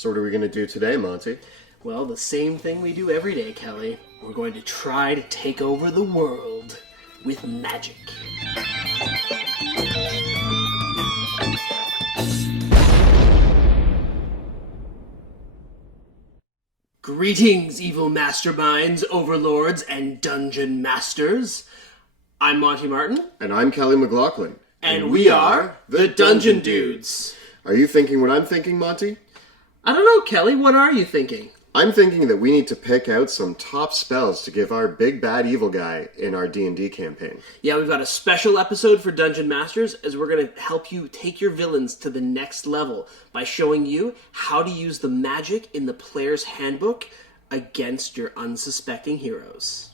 So what are we going to do today, Monty? Well, the same thing we do every day, Kelly. We're going to try to take over the world with magic. Greetings, evil masterminds, overlords, and dungeon masters. I'm Monty Martin. And I'm Kelly McLaughlin. And we are the Dungeon Dudes. Are you thinking what I'm thinking, Monty? I don't know, Kelly. What are you thinking? I'm thinking that we need to pick out some top spells to give our big bad evil guy in our D&D campaign. Yeah, we've got a special episode for Dungeon Masters as we're going to help you take your villains to the next level by showing you how to use the magic in the player's handbook against your unsuspecting heroes.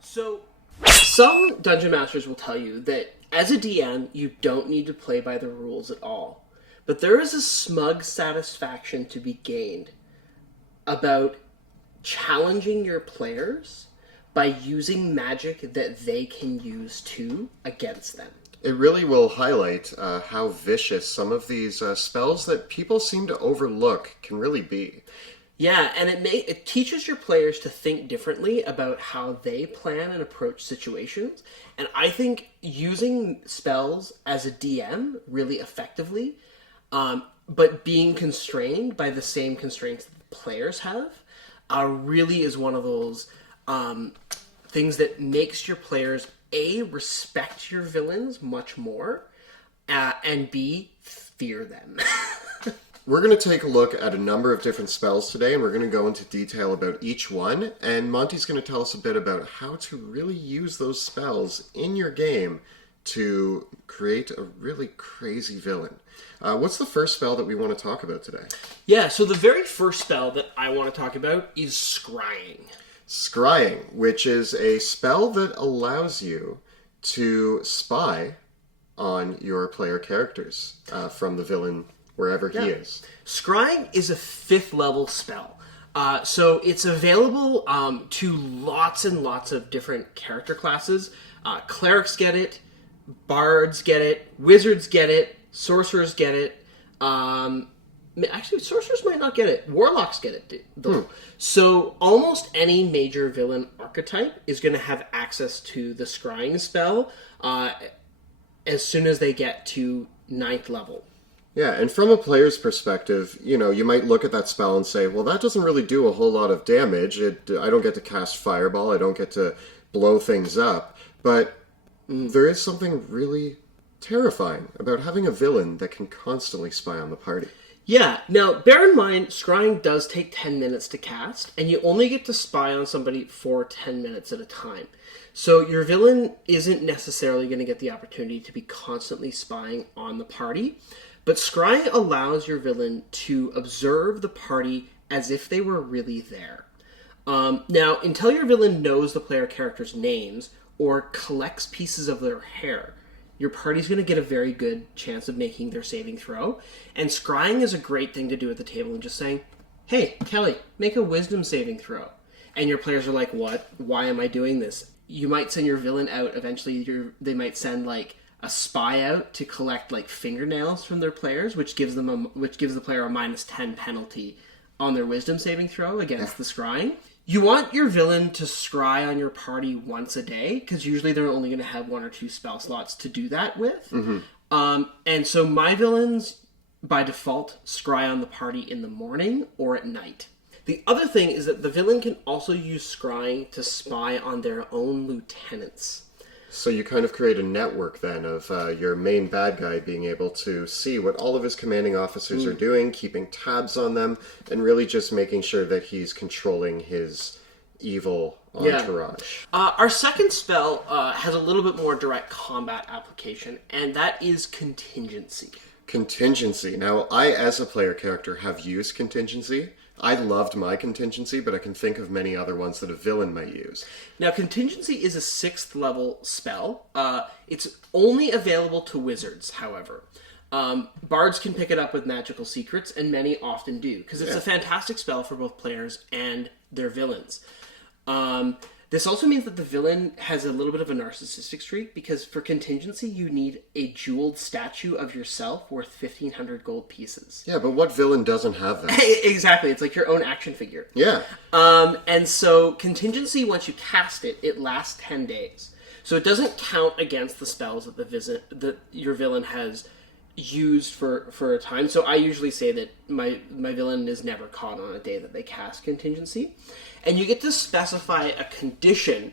So, some Dungeon Masters will tell you that as a DM, you don't need to play by the rules at all. But there is a smug satisfaction to be gained about challenging your players by using magic that they can use too against them. It really will highlight how vicious some of these spells that people seem to overlook can really be. Yeah, and it teaches your players to think differently about how they plan and approach situations. And I think using spells as a DM really effectively, but being constrained by the same constraints that the players have, really is one of those things that makes your players, A, respect your villains much more, and B, fear them. We're going to take a look at a number of different spells today, and we're going to go into detail about each one, and Monty's going to tell us a bit about how to really use those spells in your game to create a really crazy villain. What's the first spell that we want to talk about today? Yeah, so the very first spell that I want to talk about is Scrying. Scrying, which is a spell that allows you to spy on your player characters from the villain wherever he is. Scrying is a 5th level spell. So it's available to lots and lots of different character classes. Clerics get it, bards get it, wizards get it, sorcerers get it. Actually, sorcerers might not get it. Warlocks get it, though. So almost any major villain archetype is going to have access to the Scrying spell as soon as they get to 9th level. Yeah, and from a player's perspective, you might look at that spell and say, well, that doesn't really do a whole lot of damage. I don't get to cast Fireball. I don't get to blow things up. But there is something really terrifying about having a villain that can constantly spy on the party. Yeah, now bear in mind, Scrying does take 10 minutes to cast, and you only get to spy on somebody for 10 minutes at a time. So your villain isn't necessarily going to get the opportunity to be constantly spying on the party, but Scrying allows your villain to observe the party as if they were really there. Now, until your villain knows the player character's names or collects pieces of their hair, your party's going to get a very good chance of making their saving throw. And Scrying is a great thing to do at the table and just saying, hey, Kelly, make a wisdom saving throw. And your players are like, what? Why am I doing this? You might send your villain out. Eventually, they might send like a spy out to collect like fingernails from their players, which gives the player a -10 penalty on their wisdom saving throw against the Scrying. You want your villain to scry on your party once a day, because usually they're only going to have 1 or 2 spell slots to do that with. And so my villains, by default, scry on the party in the morning or at night. The other thing is that the villain can also use scrying to spy on their own lieutenants. So you kind of create a network then of your main bad guy being able to see what all of his commanding officers are doing, keeping tabs on them, and really just making sure that he's controlling his evil entourage. Our second spell has a little bit more direct combat application, and that is Contingency. Contingency. Now, I, as a player character, have used Contingency. I loved my Contingency, but I can think of many other ones that a villain might use. Now, Contingency is a 6th level spell. It's only available to wizards, however. Bards can pick it up with magical secrets, and many often do, because it's a fantastic spell for both players and their villains. This also means that the villain has a little bit of a narcissistic streak, because for contingency, you need a jeweled statue of yourself worth 1,500 gold pieces. Yeah, but what villain doesn't have that? Exactly. It's like your own action figure. Yeah. And so contingency, once you cast it, it lasts 10 days. So it doesn't count against the spells that your villain has used for a time. So I usually say that my villain is never caught on a day that they cast contingency. And you get to specify a condition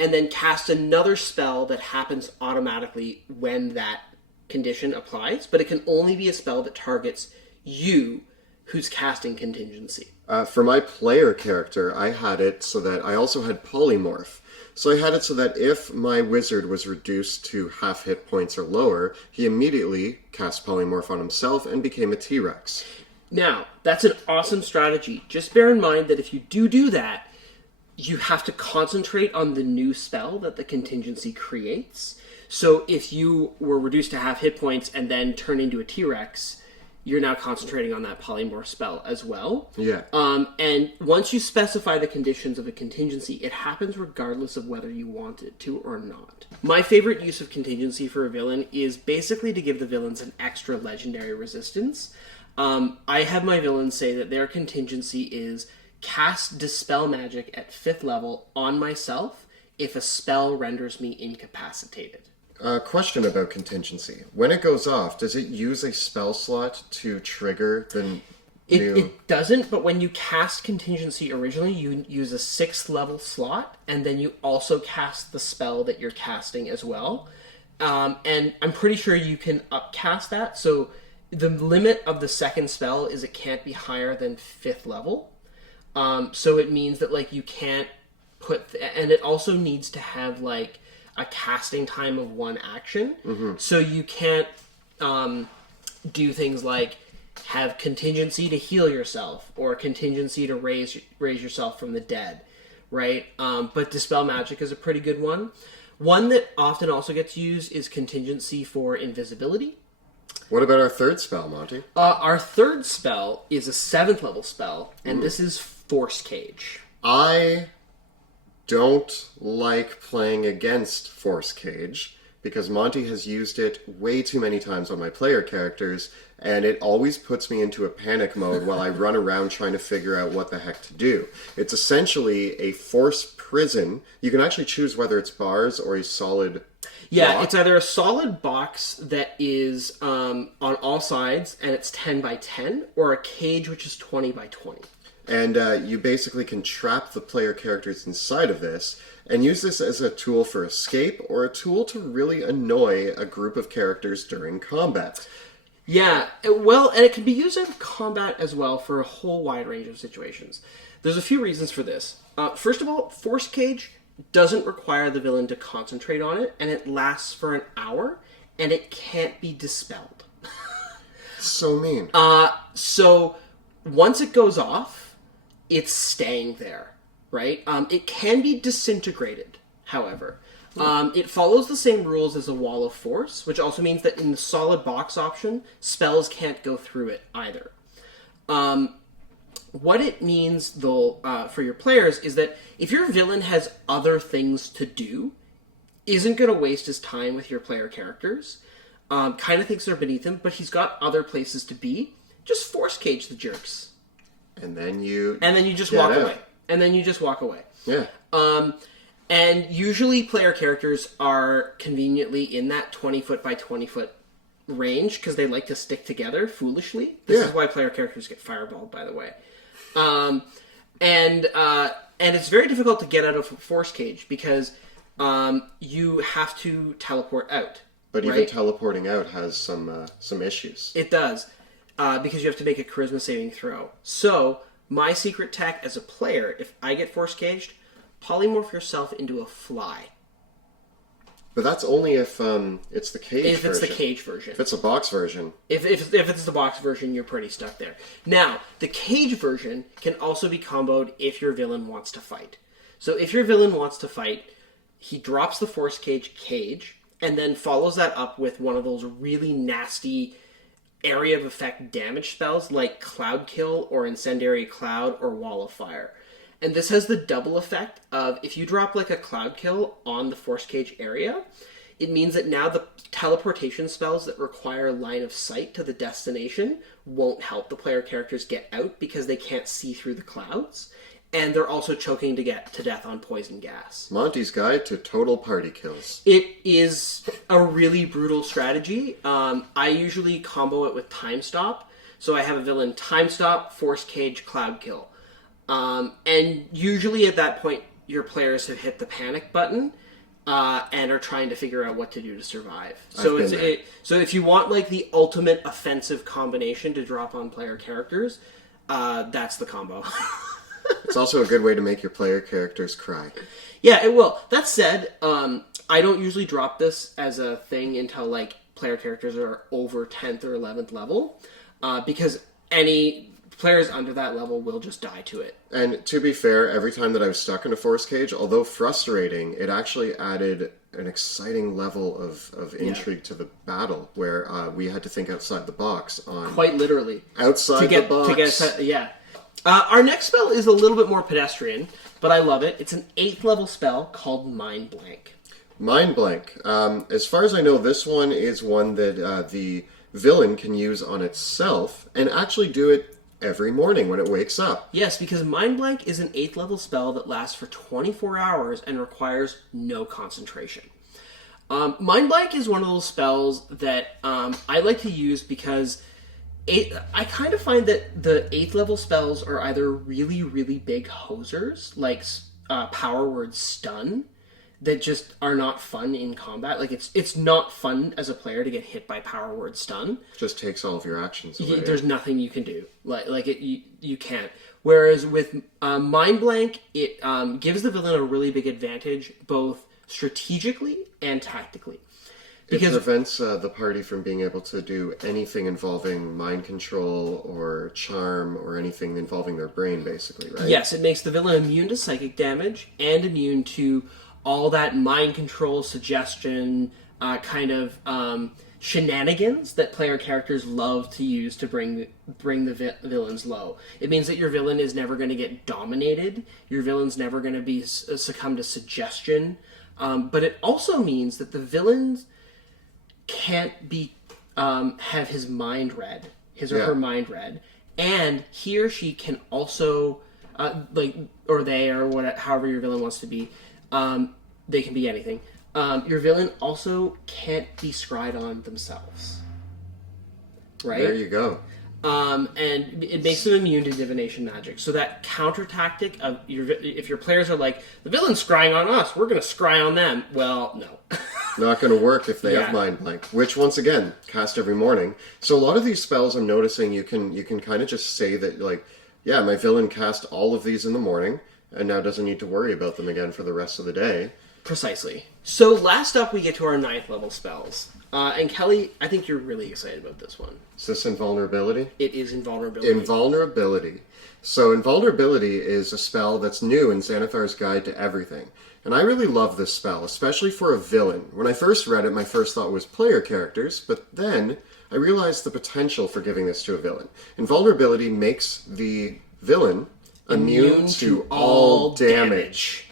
and then cast another spell that happens automatically when that condition applies, but it can only be a spell that targets you who's casting contingency. For my player character, I had it so that I also had polymorph. So I had it so that if my wizard was reduced to half hit points or lower, he immediately cast polymorph on himself and became a T-Rex. Now, that's an awesome strategy. Just bear in mind that if you do that, you have to concentrate on the new spell that the contingency creates. So if you were reduced to half hit points and then turn into a T-Rex, you're now concentrating on that polymorph spell as well. Yeah. And once you specify the conditions of a contingency, it happens regardless of whether you want it to or not. My favorite use of contingency for a villain is basically to give the villains an extra legendary resistance. I have my villains say that their contingency is cast Dispel Magic at 5th level on myself if a spell renders me incapacitated. Question about contingency. When it goes off, does it use a spell slot to trigger the new... It doesn't, but when you cast contingency originally, you use a 6th level slot, and then you also cast the spell that you're casting as well. And I'm pretty sure you can upcast that, so the limit of the second spell is it can't be higher than 5th level. So it means that, like, you can't put... and it also needs to have, like, a casting time of 1 action. Mm-hmm. So you can't do things like have contingency to heal yourself or contingency to raise yourself from the dead, right? But Dispel Magic is a pretty good one. One that often also gets used is contingency for invisibility. What about our third spell, Monty? Our third spell is a 7th level spell, and this is Force Cage. I don't like playing against Force Cage because Monty has used it way too many times on my player characters, and it always puts me into a panic mode while I run around trying to figure out what the heck to do. It's essentially a force prison. You can actually choose whether it's bars or a solid block. It's either a solid box that is on all sides and it's 10 by 10, or a cage which is 20 by 20. And you basically can trap the player characters inside of this and use this as a tool for escape or a tool to really annoy a group of characters during combat. Yeah, well, and it can be used in combat as well for a whole wide range of situations. There's a few reasons for this. First of all, Force Cage doesn't require the villain to concentrate on it, and it lasts for an hour, and it can't be dispelled. So mean. So once it goes off, it's staying there, right? It can be disintegrated, however. It follows the same rules as a Wall of Force, which also means that in the solid box option, spells can't go through it either. What it means, though, for your players is that if your villain has other things to do, isn't going to waste his time with your player characters, kind of thinks they're beneath him, but he's got other places to be, just Force Cage the jerks. And then you just walk away. And then you just walk away. Yeah. And usually player characters are conveniently in that 20-foot by 20-foot range because they like to stick together foolishly. This is why player characters get fireballed, by the way. And it's very difficult to get out of Force Cage because you have to teleport out. But even teleporting out has some issues. It does. Because you have to make a charisma saving throw. So, my secret tech as a player, if I get Force Caged, polymorph yourself into a fly. But that's only if it's the cage version. If it's the cage version. If it's a box version. If it's the box version, you're pretty stuck there. Now, the cage version can also be comboed if your villain wants to fight. So if your villain wants to fight, he drops the Force Cage, and then follows that up with one of those really nasty area of effect damage spells like Cloud Kill or Incendiary Cloud or Wall of Fire. And this has the double effect of if you drop like a cloud kill on the force cage area, it means that now the teleportation spells that require line of sight to the destination won't help the player characters get out because they can't see through the clouds. And they're also choking to get to death on poison gas. Monty's Guide to Total Party Kills. It is a really brutal strategy. I usually combo it with Time Stop. So I have a villain Time Stop, Force Cage, Cloud Kill. And usually at that point, your players have hit the panic button and are trying to figure out what to do to survive. So so if you want like the ultimate offensive combination to drop on player characters, that's the combo. It's also a good way to make your player characters cry. Yeah, it will. That said, I don't usually drop this as a thing until like player characters are over 10th or 11th level, because any players under that level will just die to it. And to be fair, every time that I was stuck in a force cage, although frustrating, it actually added an exciting level of intrigue to the battle, where we had to think outside the box on... Quite literally. Outside the box. Our next spell is a little bit more pedestrian, but I love it. It's an 8th level spell called Mind Blank. Mind Blank. As far as I know, this one is one that the villain can use on itself and actually do it every morning when it wakes up. Yes, because Mind Blank is an 8th level spell that lasts for 24 hours and requires no concentration. Mind Blank is one of those spells that I like to use because I kind of find that the 8th level spells are either really, really big hosers, like Power Word Stun, that just are not fun in combat. Like, it's not fun as a player to get hit by Power Word Stun. Just takes all of your actions away. There's nothing you can do. You can't. Whereas with Mind Blank, it gives the villain a really big advantage, both strategically and tactically. Because it prevents the party from being able to do anything involving mind control or charm or anything involving their brain, basically, right? Yes, it makes the villain immune to psychic damage and immune to all that mind control, suggestion, kind of shenanigans that player characters love to use to bring the villains low. It means that your villain is never going to get dominated. Your villain's never going to be succumb to suggestion. But it also means that the villains can't be have his mind read, his or her mind read, and he or she can also or they or whatever, however your villain wants to be, they can be anything. Your villain also can't be scryed on themselves, right? There you go. And it makes them immune to divination magic. So that counter tactic of if your players are like, the villain's scrying on us, we're going to scry on them. Well, no. Not going to work if they have Mind Blank, which once again, cast every morning. So a lot of these spells I'm noticing you can kind of just say that, like, yeah, my villain cast all of these in the morning and now doesn't need to worry about them again for the rest of the day. Precisely. So last up we get to our 9th level spells. And Kelly, I think you're really excited about this one. Is this Invulnerability? It is Invulnerability. Invulnerability. So Invulnerability is a spell that's new in Xanathar's Guide to Everything. And I really love this spell, especially for a villain. When I first read it, my first thought was player characters, but then I realized the potential for giving this to a villain. Invulnerability makes the villain immune to all damage.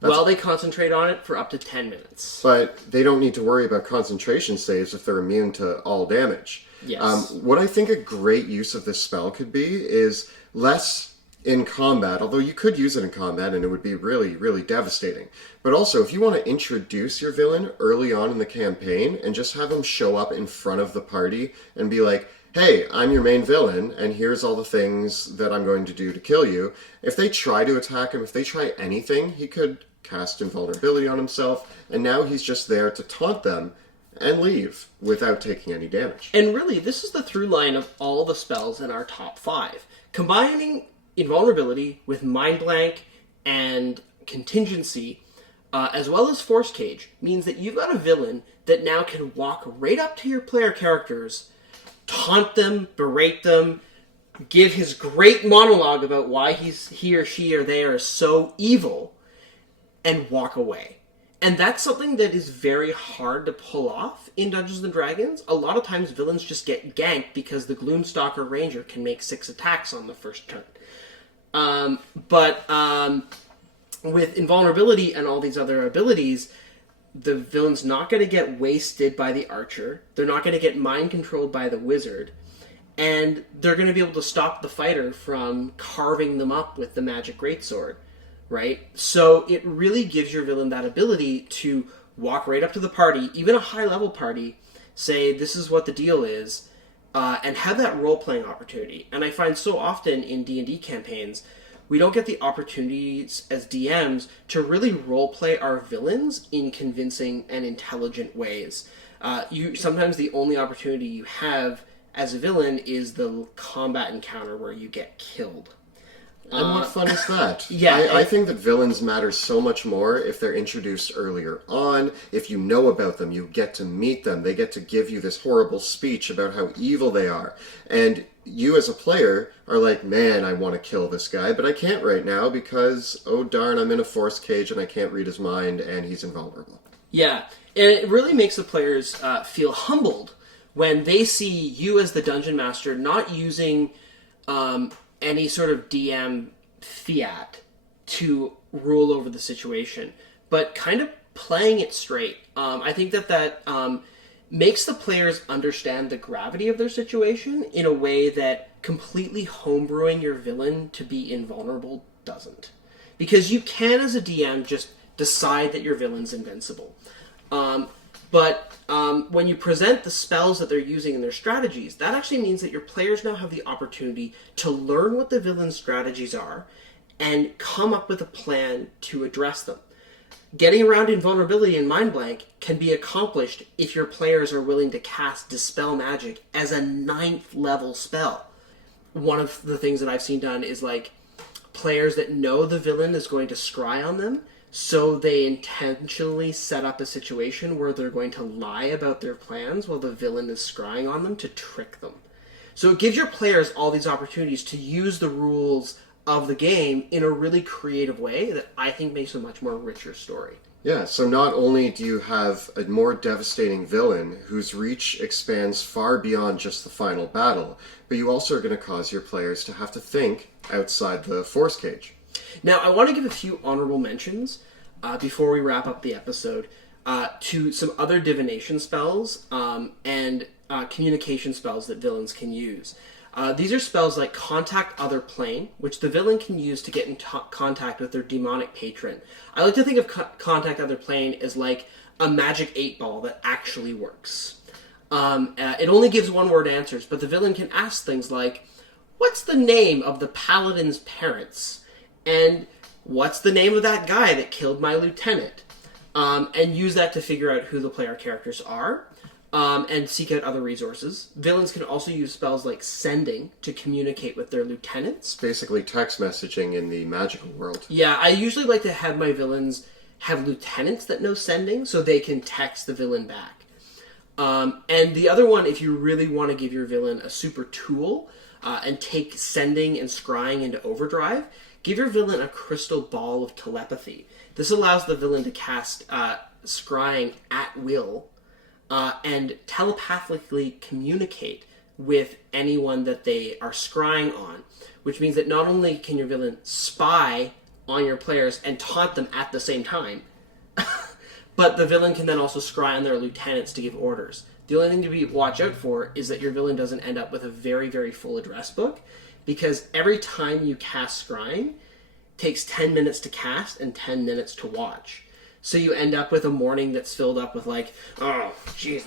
While they concentrate on it for up to 10 minutes. But they don't need to worry about concentration saves if they're immune to all damage. Yes. What I think a great use of this spell could be is less in combat, although you could use it in combat and it would be really, really devastating. But also, if you want to introduce your villain early on in the campaign and just have him show up in front of the party and be like, hey, I'm your main villain, and here's all the things that I'm going to do to kill you. If they try to attack him, if they try anything, he could cast Invulnerability on himself, and now he's just there to taunt them and leave without taking any damage. And really, this is the through line of all the spells in our top 5. Combining Invulnerability with Mind Blank and Contingency, as well as Force Cage, means that you've got a villain that now can walk right up to your player characters, taunt them, berate them, give his great monologue about why he or she or they are so evil, and walk away. And that's something that is very hard to pull off in Dungeons & Dragons. A lot of times villains just get ganked because the Gloomstalker Ranger can make 6 attacks on the first turn. But with Invulnerability and all these other abilities, the villain's not going to get wasted by the archer. They're not going to get mind controlled by the wizard. And they're going to be able to stop the fighter from carving them up with the magic greatsword, right? So it really gives your villain that ability to walk right up to the party, even a high-level party, say, this is what the deal is, and have that role-playing opportunity. And I find so often in D&D campaigns, we don't get the opportunities as DMs to really role-play our villains in convincing and intelligent ways. Sometimes the only opportunity you have as a villain is the combat encounter where you get killed. And what fun is that? Yeah, I think that villains matter so much more if they're introduced earlier on. If you know about them, you get to meet them. They get to give you this horrible speech about how evil they are. And you as a player are like, man, I want to kill this guy, but I can't right now because, oh darn, I'm in a force cage and I can't read his mind and he's invulnerable. Yeah, and it really makes the players feel humbled when they see you as the dungeon master not using any sort of DM fiat to rule over the situation, but kind of playing it straight. I think that makes the players understand the gravity of their situation in a way that completely homebrewing your villain to be invulnerable doesn't. Because you can, as a DM, just decide that your villain's invincible. But when you present the spells that they're using in their strategies, that actually means that your players now have the opportunity to learn what the villain's strategies are and come up with a plan to address them. Getting around invulnerability and mind blank can be accomplished if your players are willing to cast Dispel Magic as a 9th level spell. One of the things that I've seen done is like players that know the villain is going to scry on them, so they intentionally set up a situation where they're going to lie about their plans while the villain is scrying on them to trick them. So it gives your players all these opportunities to use the rules of the game in a really creative way that I think makes a much more richer story. Yeah, so not only do you have a more devastating villain whose reach expands far beyond just the final battle, but you also are going to cause your players to have to think outside the force cage. Now, I want to give a few honorable mentions before we wrap up the episode to some other divination spells and communication spells that villains can use. These are spells like Contact Other Plane, which the villain can use to get in contact with their demonic patron. I like to think of Contact Other Plane as like a magic 8-ball that actually works. It only gives one-word answers, but the villain can ask things like, what's the name of the paladin's parents? And what's the name of that guy that killed my lieutenant? And use that to figure out who the player characters are. And seek out other resources. Villains can also use spells like Sending to communicate with their lieutenants. Basically text messaging in the magical world. Yeah, I usually like to have my villains have lieutenants that know Sending so they can text the villain back. And the other one, if you really want to give your villain a super tool and take Sending and Scrying into overdrive, give your villain a crystal ball of telepathy. This allows the villain to cast Scrying at will and telepathically communicate with anyone that they are scrying on, which means that not only can your villain spy on your players and taunt them at the same time, but the villain can then also scry on their lieutenants to give orders. The only thing to watch out for is that your villain doesn't end up with a very, very full address book, because every time you cast scrying, takes 10 minutes to cast and 10 minutes to watch. So you end up with a morning that's filled up with like, oh, jeez,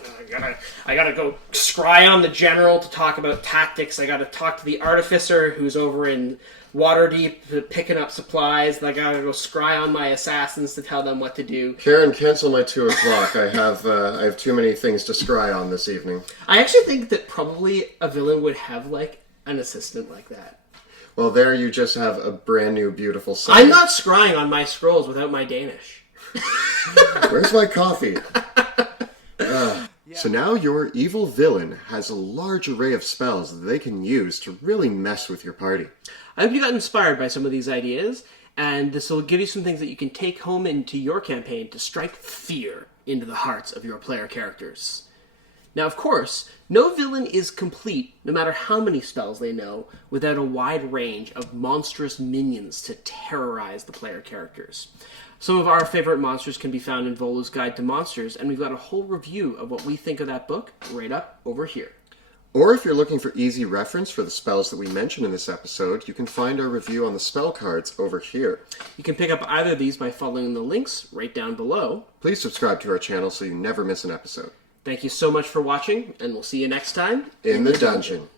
I gotta go scry on the general to talk about tactics. I gotta talk to the artificer who's over in Waterdeep picking up supplies. I gotta go scry on my assassins to tell them what to do. Karen, cancel my 2 o'clock. I have too many things to scry on this evening. I actually think that probably a villain would have like an assistant like that. Well, there you just have a brand new beautiful site. I'm not scrying on my scrolls without my Danish. Where's my coffee? So now your evil villain has a large array of spells that they can use to really mess with your party. I hope you got inspired by some of these ideas, and this will give you some things that you can take home into your campaign to strike fear into the hearts of your player characters. Now, of course, no villain is complete, no matter how many spells they know, without a wide range of monstrous minions to terrorize the player characters. Some of our favorite monsters can be found in Volu's Guide to Monsters, and we've got a whole review of what we think of that book right up over here. Or if you're looking for easy reference for the spells that we mentioned in this episode, you can find our review on the spell cards over here. You can pick up either of these by following the links right down below. Please subscribe to our channel so you never miss an episode. Thank you so much for watching, and we'll see you next time in the dungeon.